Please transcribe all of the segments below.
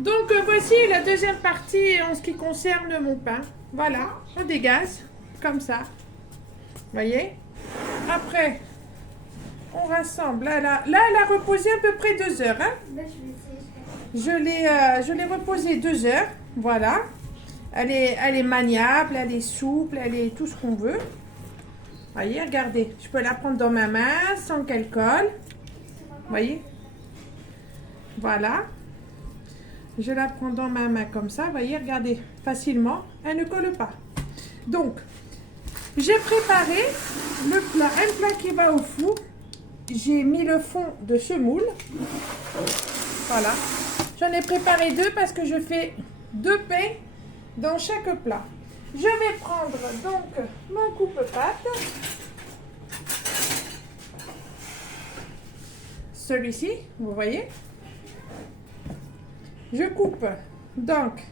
Donc voici la deuxième partie en ce qui concerne mon pain. Voilà, on dégaze comme ça. Voyez. Après, on rassemble. Là, elle a reposé à peu près 2 heures. Hein. Je l'ai reposée 2 heures. Voilà. Elle est maniable, elle est souple, elle est tout ce qu'on veut. Voyez, regardez. Je peux la prendre dans ma main sans qu'elle colle. Voyez. Voilà. Je la prends dans ma main comme ça. Voyez, regardez. Facilement. Elle ne colle pas. Donc, j'ai préparé le plat. Un plat qui va au four. J'ai mis le fond de semoule. Voilà. J'en ai préparé 2 parce que je fais 2 pains dans chaque plat. Je vais prendre donc mon coupe-pâte. Celui-ci, vous voyez. Je coupe donc.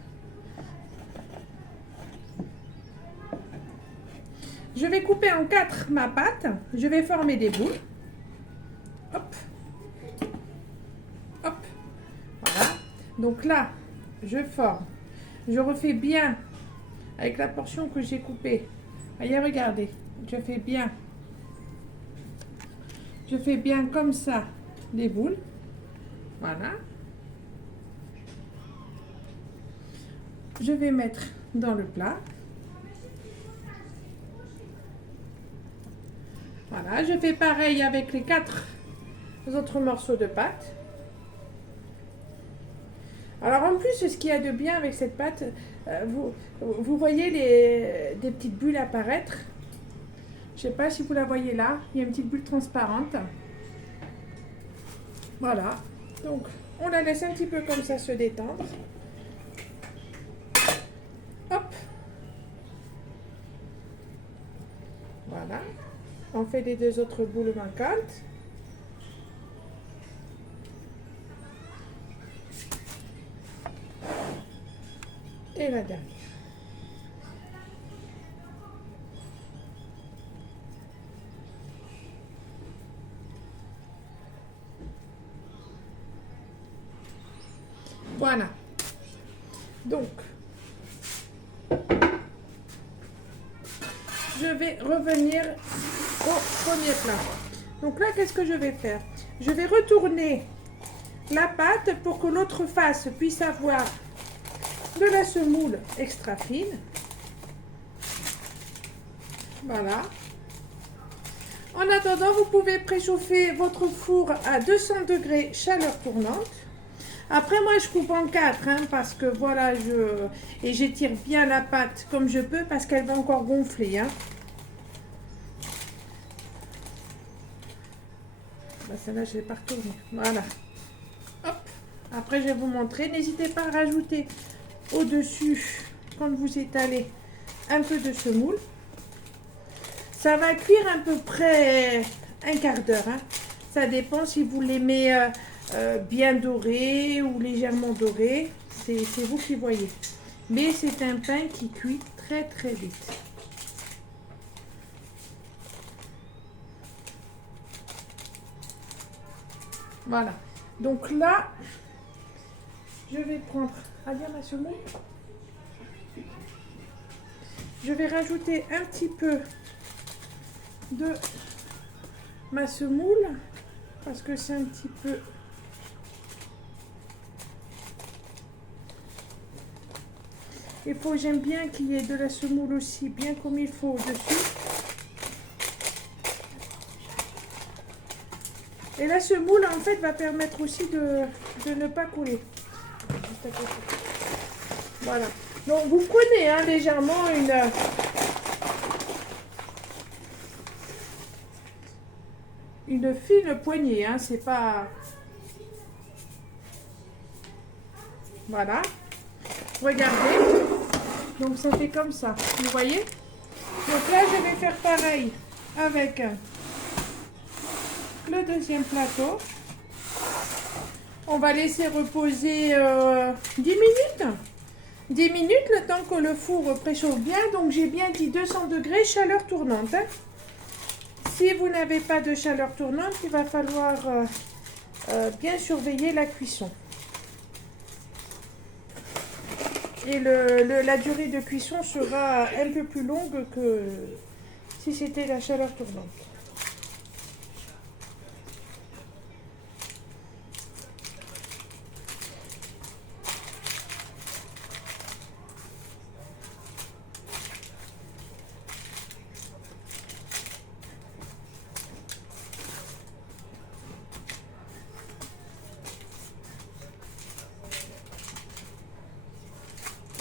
Je vais couper en 4 ma pâte. Je vais former des boules. Hop. Hop. Voilà. Donc là, je forme. Je refais bien avec la portion que j'ai coupée. Voyez, regardez. Je fais bien. Je fais bien comme ça les boules. Voilà. Je vais mettre dans le plat. Voilà, je fais pareil avec les 4 autres morceaux de pâte. Alors en plus, ce qu'il y a de bien avec cette pâte, vous voyez des petites bulles apparaître. Je ne sais pas si vous la voyez là, il y a une petite bulle transparente. Voilà, donc on la laisse un petit peu comme ça se détendre. Hop. Voilà. On fait les 2 autres boules manquantes. Et la dernière. Voilà. Donc, je vais revenir au premier plat. Donc là, qu'est-ce que je vais faire? Je vais retourner la pâte pour que l'autre face puisse avoir de la semoule extra fine. Voilà. En attendant, vous pouvez préchauffer votre four à 200 degrés chaleur tournante. Après, moi, je coupe en 4 hein, parce que voilà, et j'étire bien la pâte comme je peux parce qu'elle va encore gonfler. Hein. Bah, celle-là, je ne vais pas retourner. Voilà. Hop. Après, je vais vous montrer. N'hésitez pas à rajouter au-dessus, quand vous étalez, un peu de semoule. Ça va cuire à peu près un quart d'heure. Hein. Ça dépend si vous l'aimez bien doré ou légèrement doré. C'est vous qui voyez. Mais c'est un pain qui cuit très très vite. Voilà. Donc là, je vais prendre... Ah bien ma semoule. Je vais rajouter un petit peu de ma semoule parce que c'est un petit peu... j'aime bien qu'il y ait de la semoule aussi, bien comme il faut au-dessus. Et la semoule, en fait, va permettre aussi de ne pas couler. Juste à côté. Voilà. Donc, vous prenez hein, légèrement une fine poignée. Hein, c'est pas... Voilà. Regardez. Donc, ça fait comme ça. Vous voyez? Donc là, je vais faire pareil avec le deuxième plateau. On va laisser reposer 10 minutes. 10 minutes, le temps que le four préchauffe bien. Donc, j'ai bien dit 200 degrés, chaleur tournante. Hein. Si vous n'avez pas de chaleur tournante, il va falloir bien surveiller la cuisson. Et la durée de cuisson sera un peu plus longue que si c'était la chaleur tournante.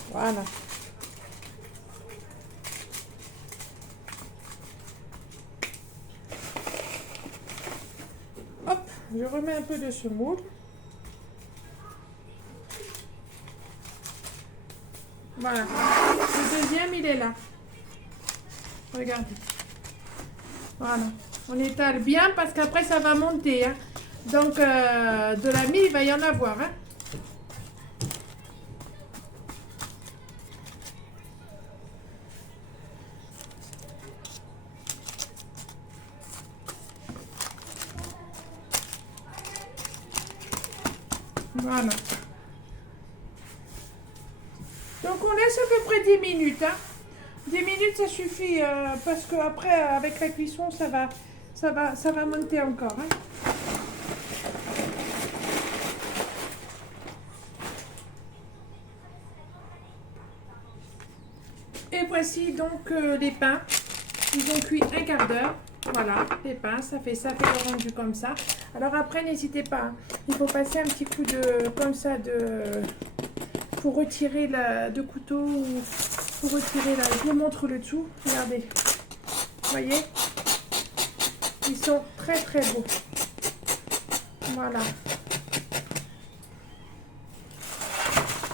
Voilà. Hop, je remets un peu de semoule. Voilà. Le deuxième, il est là. Regardez. Voilà. On étale bien parce qu'après, ça va monter. Hein. Donc, de la mie, il va y en avoir. Hein. Voilà. Donc on laisse à peu près 10 minutes. Hein. 10 minutes ça suffit parce que après avec la cuisson ça va monter encore. Hein. Et voici donc les pains. Ils ont cuit un quart d'heure. Voilà, les pains, ça fait le rendu comme ça. Alors après, n'hésitez pas. Hein. Il faut passer un petit coup de comme ça pour retirer de couteau ou pour retirer là. Je vous montre le dessous. Regardez. Vous voyez? Ils sont très très beaux. Voilà.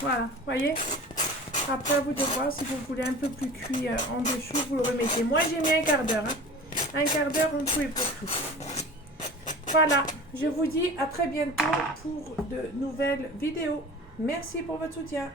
Voilà, vous voyez? Après, à vous de voir si vous voulez un peu plus cuit en dessous, vous le remettez. Moi, j'ai mis un quart d'heure. Hein. Un quart d'heure, on peut pour tout. Voilà, je vous dis à très bientôt pour de nouvelles vidéos. Merci pour votre soutien.